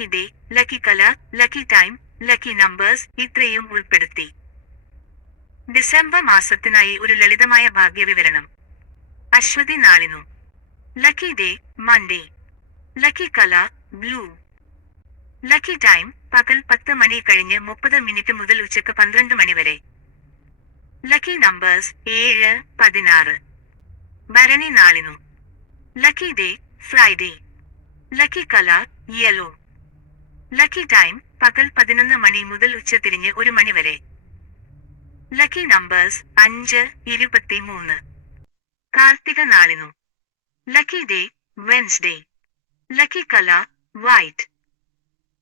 Lucky day, lucky colour, lucky time, lucky numbers ഇത്രയും ഉൾപ്പെടുത്തി. December മാസത്തിനായി ഒരു ലളിതമായ ഭാഗ്യവിവരണം. അശ്വതി നാളിനു. Lucky day Monday. Lucky colour blue. Lucky time പകൽ 10 മണി കഴിഞ്ഞ് 30 മിനിറ്റ് മുതൽ ഉച്ചക്ക് 12 മണി വരെ. Lucky numbers 7, 16. ഭരണി നാളിനു. Lucky day Friday. Lucky colour yellow. Lucky time പകൽ 11 മണി മുതൽ ഉച്ചതിരിഞ്ഞ് 1 മണി വരെ. Lucky numbers 5, 23. കാർത്തിക നാളിനു. Lucky day Wednesday. Lucky colour white.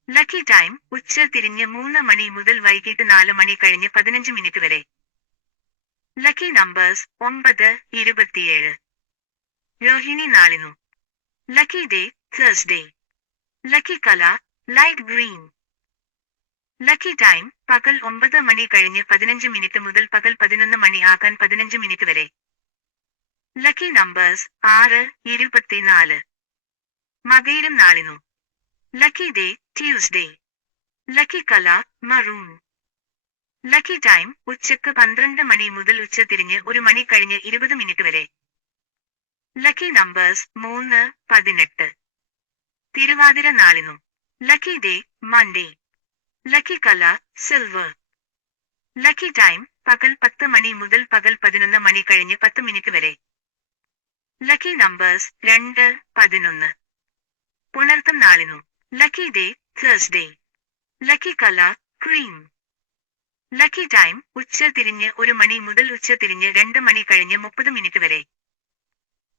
Lucky time ഉച്ചതിരിഞ്ഞ് 3 മണി മുതൽ വൈകിട്ട് 4 മണി കഴിഞ്ഞ് 15 മിനിറ്റ് വരെ. Lucky numbers 9, 27. രോഹിണി നാളിനു. Lucky day Thursday. Lucky colour light green. Lucky time പകൽ 9 മണി കഴിഞ്ഞ് 15 മിനിറ്റ് മുതൽ പകൽ 11 മണി ആകാൻ 15 മിനിറ്റ് വരെ. Lucky numbers 6, 24. മകയിരം നാളിനു. Lucky day Tuesday. Lucky colour maroon. Lucky time ഉച്ചക്ക് 12 മണി മുതൽ ഉച്ചതിരിഞ്ഞ് 1 മണി കഴിഞ്ഞ് 20 മിനിറ്റ് വരെ. Lucky numbers 3, 18. തിരുവാതിര നാളിനു. Lucky day Monday. Lucky colour silver. Lucky time പകൽ 10 മണി മുതൽ പകൽ 11 മണി കഴിഞ്ഞ് 10 മിനിറ്റ് വരെ. Lucky numbers 2, 11. പുണർത്തം നാളിനു. Lucky day Thursday. Lucky colour cream. Lucky time ഉച്ചതിരിഞ്ഞ് 1 മണി മുതൽ ഉച്ചതിരിഞ്ഞ് 2 മണി കഴിഞ്ഞ് 30 മിനിറ്റ് വരെ.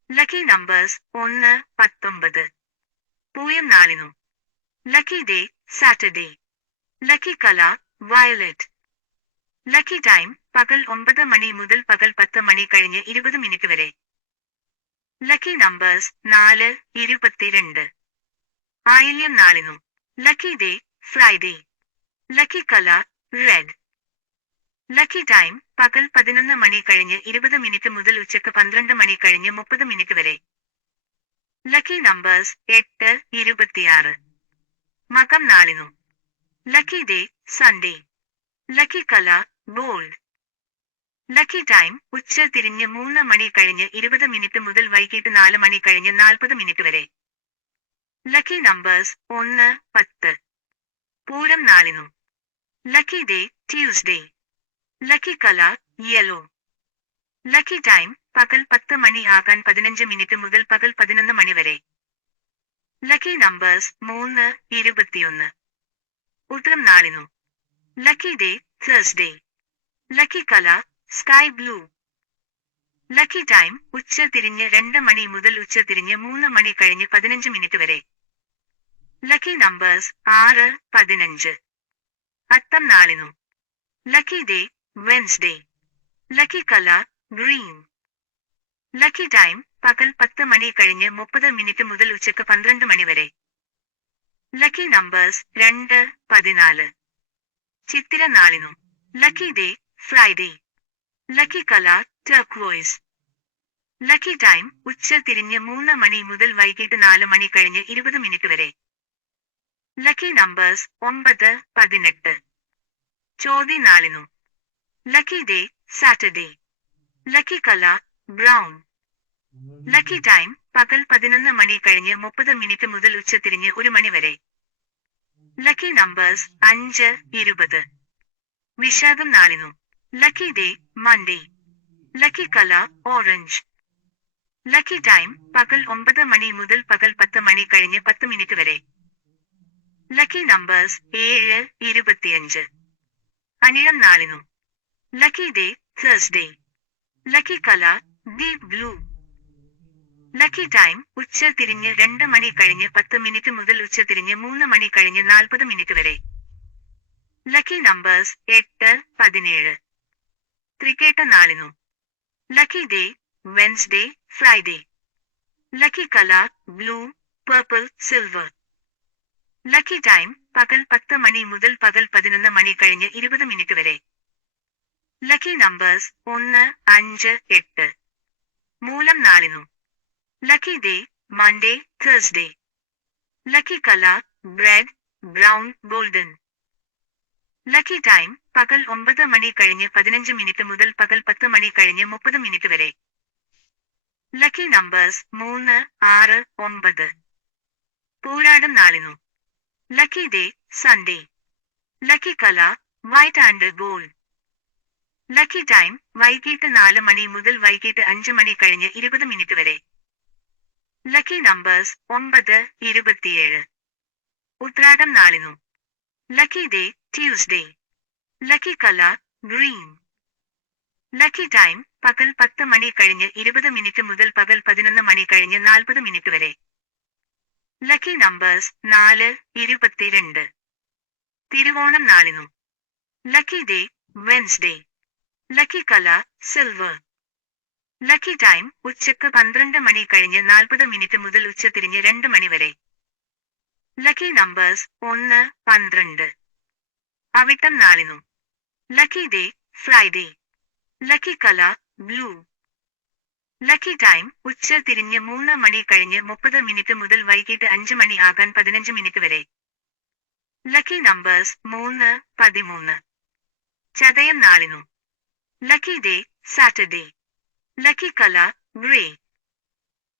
Lucky numbers 1, 19. പൂയം നാളിനു. Lucky day Saturday. Lucky colour violet. Lucky time പകൽ 9 മണി മുതൽ പകൽ 10 മണി കഴിഞ്ഞ് 20 മിനിറ്റ് വരെ. Lucky numbers 4, 22. ആയില്യം നാളിനു. Lucky day Friday. Lucky colour red. Lucky time പകൽ 11 മണി കഴിഞ്ഞ് 20 മിനിറ്റ് മുതൽ ഉച്ചക്ക് 12 മണി കഴിഞ്ഞ് 30 മിനിറ്റ് വരെ. Lucky numbers 8, 26. മകം നാളിനു. Lucky day Sunday. Lucky colour gold. Lucky time ഉച്ചതിരിഞ്ഞ് 3 മണി കഴിഞ്ഞ് 20 മിനിറ്റ് മുതൽ വൈകിട്ട് 4 മണി കഴിഞ്ഞ് 40 മിനിറ്റ് വരെ. Lucky numbers 1, 10. പൂരം നാളിനു. Lucky day Tuesday. Lucky colour yellow. Lucky time പകൽ 10 മണി ആകാൻ 15 മിനിറ്റ് മുതൽ പകൽ 11 മണി വരെ. Lucky numbers 3, 21. ഉത്രം നാളിനു. Lucky day Thursday. Lucky colour sky blue. Lucky time ഉച്ചതിരിഞ്ഞ് 2 മണി മുതൽ ഉച്ചതിരിഞ്ഞ് 3 മണി കഴിഞ്ഞ് 15 മിനിറ്റ് വരെ. Lucky numbers 6, 15. അത്തം നാളിനു. Lucky day Wednesday. Lucky colour green. Lucky time പകൽ 10 മണി കഴിഞ്ഞ് 30 മിനിറ്റ് മുതൽ ഉച്ചക്ക് 12 മണി വരെ. Lucky numbers 2, 14. ചിത്തിര നാളിനു. Lucky day Friday. Lucky colour turquoise. Lucky time ഉച്ചതിരിഞ്ഞ് 3 മണി മുതൽ വൈകിട്ട് 4 മണി കഴിഞ്ഞ് 20 മിനിറ്റ് വരെ. Lucky numbers 9, 18. ചോതി നാളിനു. Lucky day Saturday. Lucky colour brown. Lucky time പകൽ 11 മണി കഴിഞ്ഞ് 30 മിനിറ്റ് മുതൽ ഉച്ചതിരിഞ്ഞ് 1 മണി വരെ. Lucky numbers 5, 20. വിശാഖം നാളിനു. Lucky day Monday. Lucky colour orange. Lucky time പകൽ 9 മണി മുതൽ പകൽ 10 മണി കഴിഞ്ഞ് 10 മിനിറ്റ് വരെ. Lucky numbers 7, 25. അനിഴം നാളിനു. Lucky day Thursday. Lucky colour deep blue. Lucky time ഉച്ചതിരിഞ്ഞ് 2 മണി കഴിഞ്ഞ് 10 മിനിറ്റ് മുതൽ ഉച്ചതിരിഞ്ഞ് 3 മണി കഴിഞ്ഞ് 40 മിനിറ്റ് വരെ. Lucky numbers 8, 17. തൃക്കേട്ട നാളിനു. Lucky day Wednesday Friday. Lucky colour blue, purple, silver. Lucky time പകൽ 10 മണി മുതൽ പകൽ 11 മണി കഴിഞ്ഞ് 20 മിനിറ്റ് വരെ. Lucky numbers 1, 5, 8. മൂലം നാളിനു. Lucky day Monday Thursday. Lucky colour bread, brown, golden. Lucky time പകൽ 9 മണി കഴിഞ്ഞ് 15 മിനിറ്റ് മുതൽ പകൽ 10 മണി കഴിഞ്ഞ് 30 മിനിറ്റ് വരെ. Lucky numbers 3, 6, 9. പോരാടം നാളിനു. Lucky day Sunday. Lucky colour white and gold. Lucky time വൈകിട്ട് 4 മണി മുതൽ വൈകിട്ട് 5 മണി കഴിഞ്ഞ് 20 മിനിറ്റ് വരെ. Lucky numbers 9, 27. ഉത്രാടം നാളിനു. Lucky day Tuesday. Lucky colour green. Lucky time പകൽ 10 മണി കഴിഞ്ഞ് 20 മിനിറ്റ് മുതൽ പകൽ 11 മണി കഴിഞ്ഞ് 40 മിനിറ്റ് വരെ. Lucky numbers 4, 22. തിരുവോണം നാളിനു. Lucky day Wednesday. Lucky colour silver. Lucky time ഉച്ചക്ക് 12 മണി കഴിഞ്ഞ് 40 മിനിറ്റ് മുതൽ ഉച്ചതിരിഞ്ഞ് 2 മണി വരെ. Lucky numbers 1, 12. അവിട്ടം നാളിനു. Lucky day Friday. Lucky colour blue. Lucky time ഉച്ച തിരിഞ്ഞ് 3 മണി കഴിഞ്ഞ് 30 മിനിറ്റ് മുതൽ വൈകിട്ട് 5 മണി ആകാൻ 15 മിനിറ്റ് വരെ. Lucky numbers 3, 13. ചതയം നാളിനു. Lucky day Saturday. Lucky colour grey.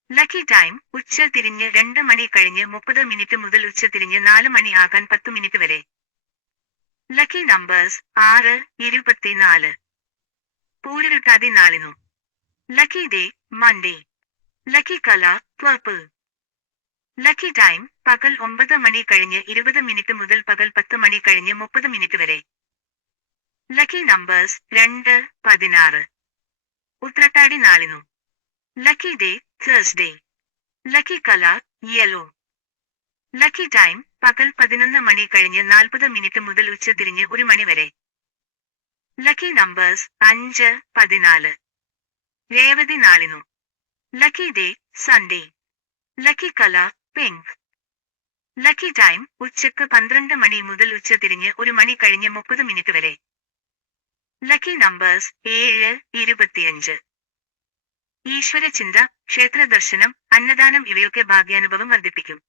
Lucky time ഉച്ച തിരിഞ്ഞ് 2 മണി കഴിഞ്ഞ് 30 മിനിറ്റ് മുതൽ ഉച്ച തിരിഞ്ഞ് 4 മണി ആകാൻ 10 മിനിറ്റ് വരെ. Lucky numbers 6, 24. പൂരിരുട്ടാതി നാളിനു. Lucky day Monday. Lucky colour purple. Lucky time പകൽ 9 മണി കഴിഞ്ഞ് 20 മിനിറ്റ് മുതൽ പകൽ 10 മണി കഴിഞ്ഞ് 30 മിനിറ്റ് വരെ. Lucky numbers 2, 16. ഉത്രട്ടാടി നാളിനു. Lucky day Thursday. Lucky colour yellow. Lucky time പകൽ 11 മണി കഴിഞ്ഞ് 40 മിനിറ്റ് മുതൽ ഉച്ച തിരിഞ്ഞ് 1 മണി വരെ. Lucky numbers 5, 14. രേവതി നാളിനു. Lucky day Sunday. Lucky colour pink. Lucky time ഉച്ചക്ക് 12 മണി മുതൽ ഉച്ച തിരിഞ്ഞ് 1 മണി കഴിഞ്ഞ് 30 മിനിറ്റ് വരെ. Lucky numbers 7, 25. ഈശ്വരചിന്ത, ക്ഷേത്രദർശനം, അന്നദാനം ഇവയൊക്കെ ഭാഗ്യാനുഭവം വർദ്ധിപ്പിക്കും.